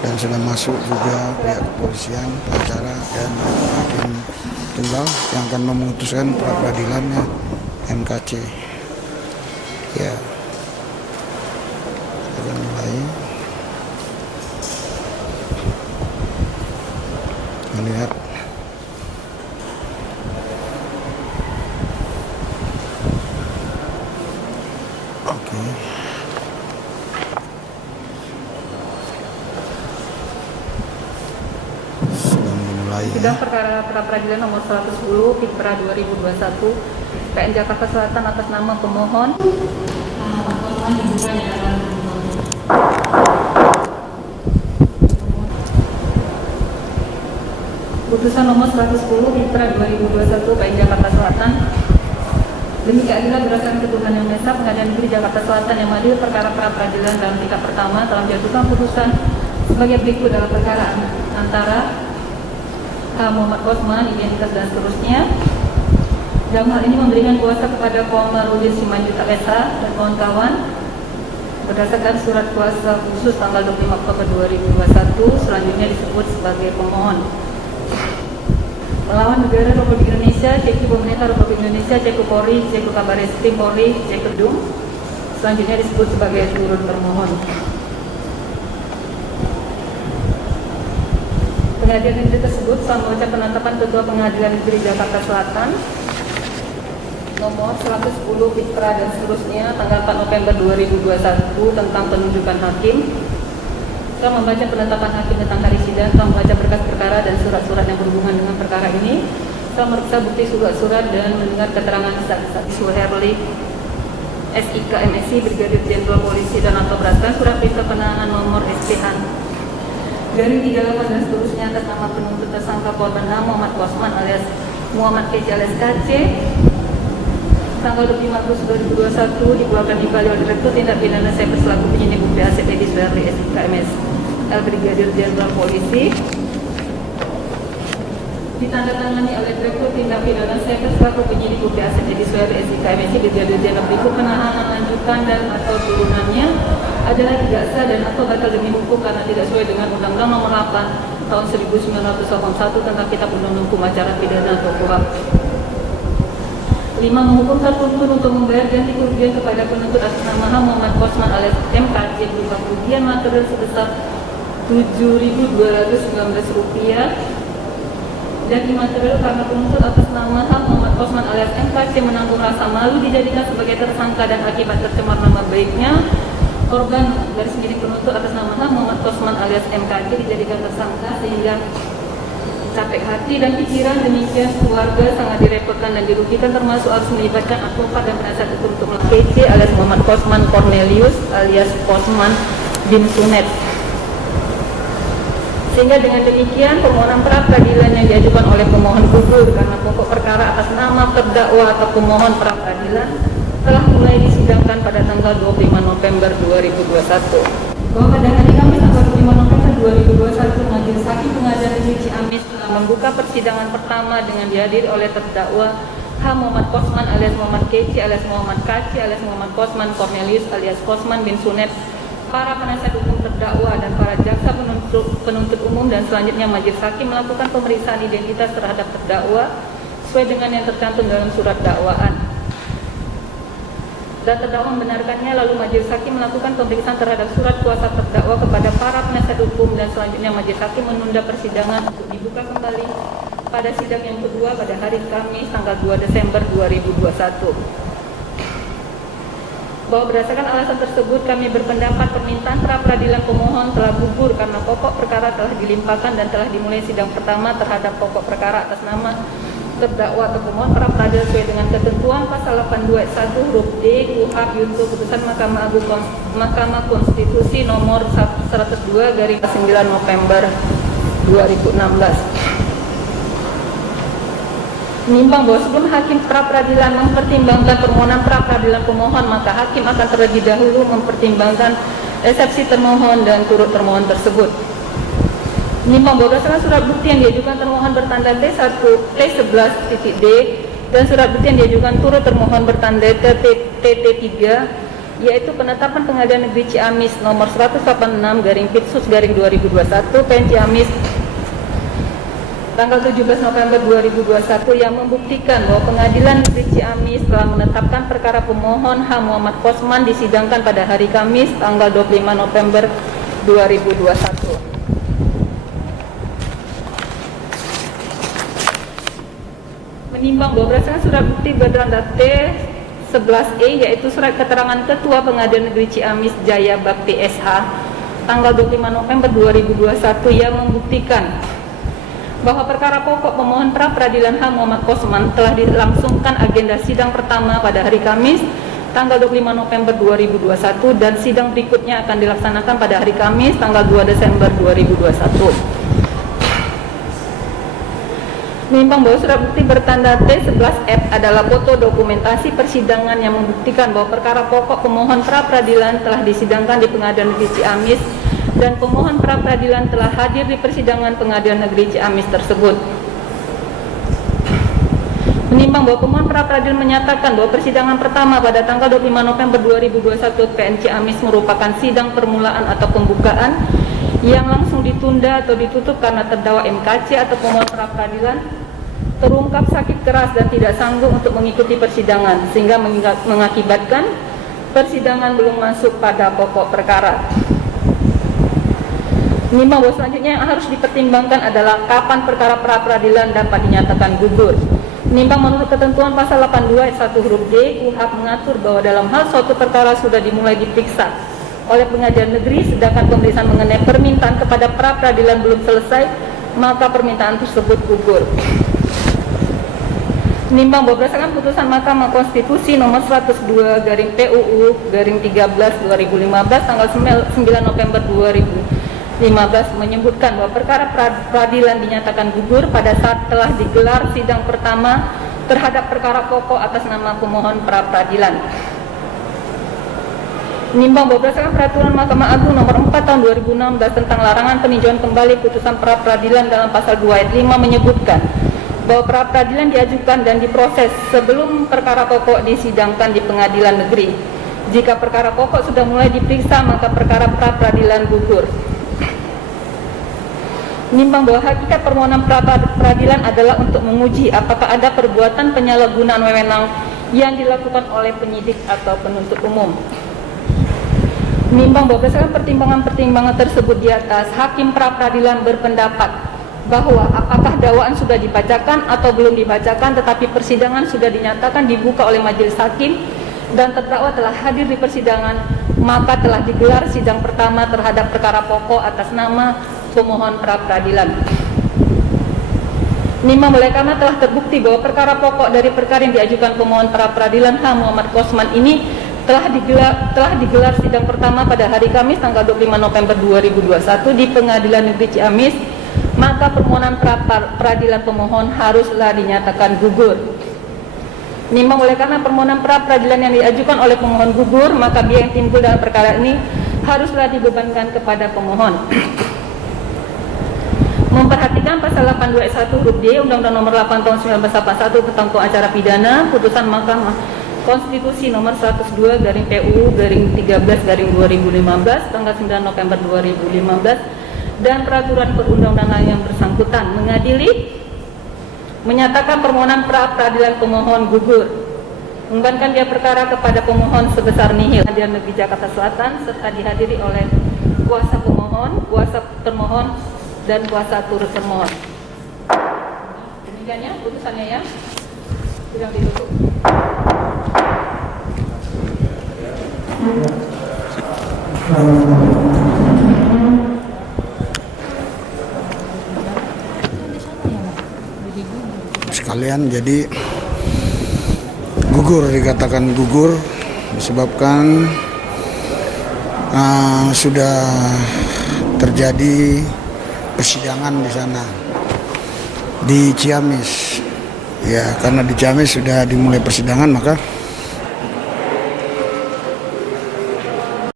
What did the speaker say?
dan sudah masuk juga pihak kepolisian, pengacara dan hakim tunggal yang akan memutuskan pra peradilannya MKC. Ya, kita mulai melihat Sidang perkara pra peradilan nomor 110 Pikra 2021 PN Jakarta Selatan atas nama pemohon putusan nomor 110 Pikra 2021 PN Jakarta Selatan demi keadilan berdasarkan ketentuan yang Maha Pengadilan Negeri Jakarta Selatan yang mengadili perkara pra peradilan dalam tingkat pertama telah menjatuhkan putusan sebagai berikut dalam perkara antara Muhammad Osman, identitas dan seterusnya. Dalam hal ini memberikan kuasa kepada Komarudin Simanjuta Esa dan kawan-kawan berdasarkan surat kuasa khusus tanggal 25 Oktober 2021 selanjutnya disebut sebagai pemohon. Melawan negara Republik Indonesia, Cekul Pemerintah Republik Indonesia, Cekul Polri, Cekul Kabareskrim Polri, Cekul Dum, selanjutnya disebut sebagai turut termohon. Pengadilan negeri tersebut telah membaca penetapan Ketua Pengadilan Negeri Jakarta Selatan nomor 110 Pikra dan seterusnya tanggal 4 November 2021 tentang penunjukan hakim, telah membaca penetapan hakim tentang hari sidang, telah membaca berkas perkara dan surat-surat yang berhubungan dengan perkara ini, telah memeriksa bukti surat-surat dan mendengar keterangan saksi Suherli SIK MSI Brigadir Jenderal Polisi dan atau berdasarkan surat perintah penahanan nomor SPH dari 38 dan seterusnya atas nama penuntut tersangka korban H. Muhammad Osman alias Muhammad Keci alias KC tanggal 25 Agustus 2021 dikeluarkan kembali oleh Direktur Tindak Pidana Cyber selaku penyidik bukti ACP di Suherli SIK MSI Brigadir Jenderal Polisi ditandatangani oleh Direktur Tindak Pidana Cyber selaku penyidik bukti ACP di Suherli SIK MSI Brigadir Jenderal berikut penahanan lanjutan dan atau turunannya adalah tidak sah dan atau batal demi hukum karena tidak sesuai dengan Undang-Undang Nomor 8 Tahun 1981 tentang Kitab Undang-Undang Hukum Acara Pidana atau KUHP. 5. Menghukum tertuntut untuk membayar ganti kerugian kepada penuntut atas nama H. Muhammad Osman alias MKJ berupa kerugian material sebesar Rp7.219 dan imaterial karena penuntut atas nama H. Muhammad Osman alias MKC menanggung rasa malu dijadikan sebagai tersangka dan akibat tercemar nama baiknya korban garis miring penuntut atas nama H. Muhammad Osman alias MKC dijadikan tersangka sehingga capek hati dan pikiran demikian keluarga sangat direpotkan dan dirugikan termasuk harus melibatkan advokat dan penasihat hukum untuk KC alias Muhammad Osman Cornelius alias Osman bin Sunet. Sehingga dengan demikian permohonan pra peradilan yang diajukan oleh pemohon gugur karena pokok perkara atas nama terdakwa atau pemohon pra peradilan telah mulai disidangkan pada tanggal 25 November 2021. Bahwa pada hari Kamis tanggal 25 November 2021 Majelis Hakim Pengadilan Negeri Ciamis telah membuka persidangan pertama dengan dihadiri oleh terdakwa H. Muhammad Osman alias Muhammad Keci alias Muhammad Kaci alias Muhammad Osman Cornelius alias Osman bin Sunet, para penasihat hukum terdakwa dan para jaksa penuntut umum, dan selanjutnya majelis hakim melakukan pemeriksaan identitas terhadap terdakwa sesuai dengan yang tercantum dalam surat dakwaan. Dan terdakwa membenarkannya, lalu majelis hakim melakukan pemeriksaan terhadap surat kuasa terdakwa kepada para penasihat hukum, dan selanjutnya majelis hakim menunda persidangan untuk dibuka kembali pada sidang yang kedua pada hari Kamis tanggal 2 Desember 2021. Bahwa berdasarkan alasan tersebut kami berpendapat permintaan pra peradilan pemohon telah gugur karena pokok perkara telah dilimpahkan dan telah dimulai sidang pertama terhadap pokok perkara atas nama terdakwa atau pemohon pra peradilan sesuai dengan ketentuan pasal 82 ayat 1 huruf D KUHP yaitu putusan Mahkamah Konstitusi nomor 102/9 November 2016. Menimbang bahwa sebelum hakim pra peradilan mempertimbangkan permohonan pra peradilan pemohon, maka hakim akan terlebih dahulu mempertimbangkan eksepsi termohon dan turut termohon tersebut. Menimbang bahwa berdasarkan surat bukti yang diajukan termohon bertanda T11.D dan surat bukti yang diajukan turut termohon bertanda TT3 yaitu penetapan Pengadilan Negeri Ciamis nomor 186/Pitsus/2021 PN Ciamis tanggal 17 November 2021 yang membuktikan bahwa Pengadilan Negeri Ciamis telah menetapkan perkara pemohon H. Muhammad Kosman disidangkan pada hari Kamis tanggal 25 November 2021. Menimbang bahwa berdasarkan surat bukti bertanda T11E yaitu surat keterangan Ketua Pengadilan Negeri Ciamis Jaya Bakti SH tanggal 25 November 2021 yang membuktikan bahwa perkara pokok pemohon pra peradilan H. Muhammad Kosman telah dilangsungkan agenda sidang pertama pada hari Kamis tanggal 25 November 2021 dan sidang berikutnya akan dilaksanakan pada hari Kamis tanggal 2 Desember 2021. Menimbang bahwa surat bukti bertanda T11F adalah foto dokumentasi persidangan yang membuktikan bahwa perkara pokok pemohon pra peradilan telah disidangkan di Pengadilan Negeri Ciamis dan pemohon pra peradilan telah hadir di persidangan Pengadilan Negeri Ciamis tersebut. Menimbang bahwa pemohon pra peradilan menyatakan bahwa persidangan pertama pada tanggal 25 November 2021 PN Ciamis merupakan sidang permulaan atau pembukaan yang langsung ditunda atau ditutup karena terdakwa MKC atau pemohon pra peradilan terungkap sakit keras dan tidak sanggup untuk mengikuti persidangan sehingga mengakibatkan persidangan belum masuk pada pokok perkara. Menimbang bahwa selanjutnya yang harus dipertimbangkan adalah kapan perkara pra peradilan dapat dinyatakan gugur. Menimbang menurut ketentuan pasal 82 ayat 1 huruf D KUHP mengatur bahwa dalam hal suatu perkara sudah dimulai diperiksa oleh pengadilan negeri sedangkan pemeriksaan mengenai permintaan kepada pra peradilan belum selesai, maka permintaan tersebut gugur. Menimbang bahwa berdasarkan putusan Mahkamah Konstitusi nomor 102/PUU/13/2015 tanggal 9 November 2015 menyebutkan bahwa perkara peradilan dinyatakan gugur pada saat telah digelar sidang pertama terhadap perkara pokok atas nama pemohon pra peradilan. Menimbang bahwa berdasarkan peraturan Mahkamah Agung nomor 4 tahun 2016 tentang larangan peninjauan kembali putusan pra peradilan dalam pasal 2 ayat 5 menyebutkan bahwa pra peradilan diajukan dan diproses sebelum perkara pokok disidangkan di pengadilan negeri. Jika perkara pokok sudah mulai diperiksa, maka perkara pra peradilan gugur. Menimbang bahwa hakikat permohonan pra peradilan adalah untuk menguji apakah ada perbuatan penyalahgunaan wewenang yang dilakukan oleh penyidik atau penuntut umum. Menimbang bahwa berdasarkan pertimbangan-pertimbangan tersebut di atas, hakim pra peradilan berpendapat bahwa apakah dakwaan sudah dibacakan atau belum dibacakan tetapi persidangan sudah dinyatakan dibuka oleh majelis hakim dan terdakwa telah hadir di persidangan, maka telah digelar sidang pertama terhadap perkara pokok atas nama pemohon pra peradilan. Menimbang oleh karena telah terbukti bahwa perkara pokok dari perkara yang diajukan pemohon pra peradilan H. Muhammad Kosman ini telah digelar sidang pertama pada hari Kamis tanggal 25 November 2021 di Pengadilan Negeri Ciamis, maka permohonan pra peradilan pemohon haruslah dinyatakan gugur. Menimbang oleh karena permohonan pra peradilan yang diajukan oleh pemohon gugur, maka biaya yang timbul dalam perkara ini haruslah dibebankan kepada pemohon. Memperhatikan pasal 82 ayat 1 huruf D Undang-Undang Nomor 8 Tahun 1981 tentang Hukum Acara Pidana, putusan Mahkamah Konstitusi Nomor 102/PUU/13/2015 tanggal 9 November 2015 dan peraturan perundang-undangan yang bersangkutan mengadili menyatakan permohonan pra peradilan pemohon gugur, membebankan biaya perkara kepada pemohon sebesar nihil. Pengadilan Negeri Jakarta Selatan serta dihadiri oleh kuasa pemohon, kuasa termohon dan kuasa turut termohon. Demikian ya putusannya ya. Sidang ditutup. Sekalian, jadi gugur, dikatakan gugur disebabkan sudah terjadi persidangan di sana di Ciamis ya, karena di Ciamis sudah dimulai persidangan, maka